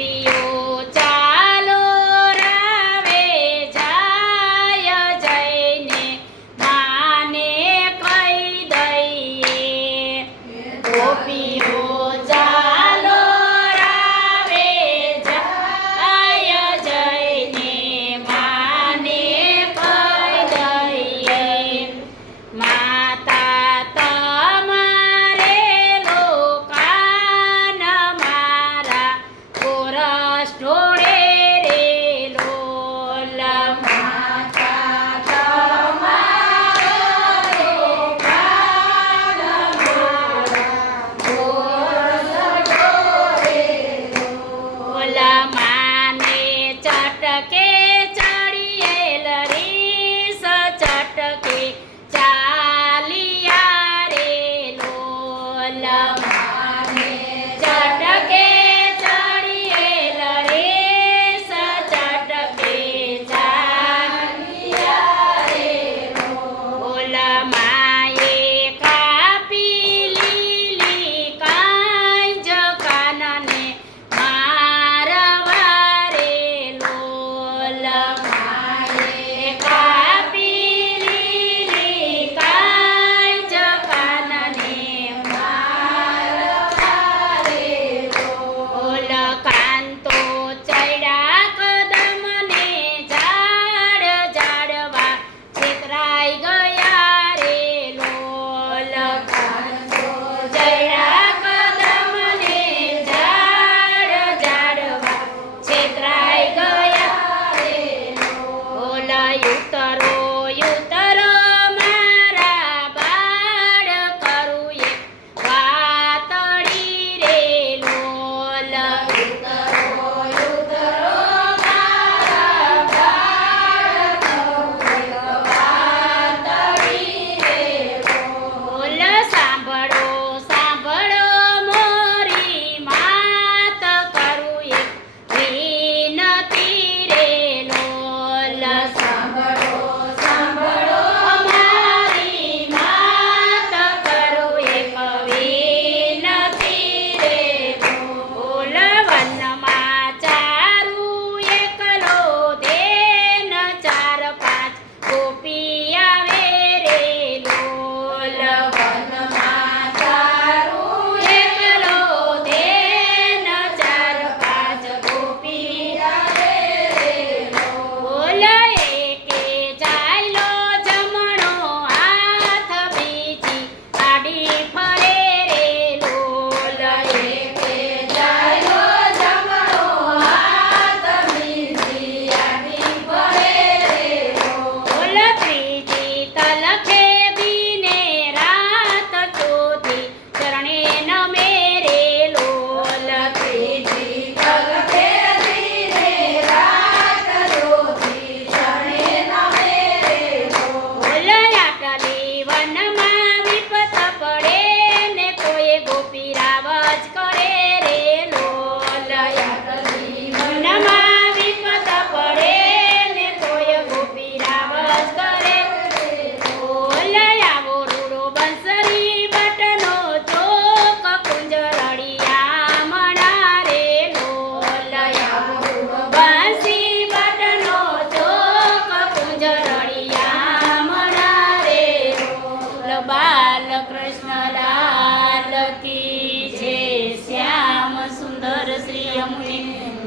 see you. ¿Para qué?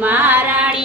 મહારાણી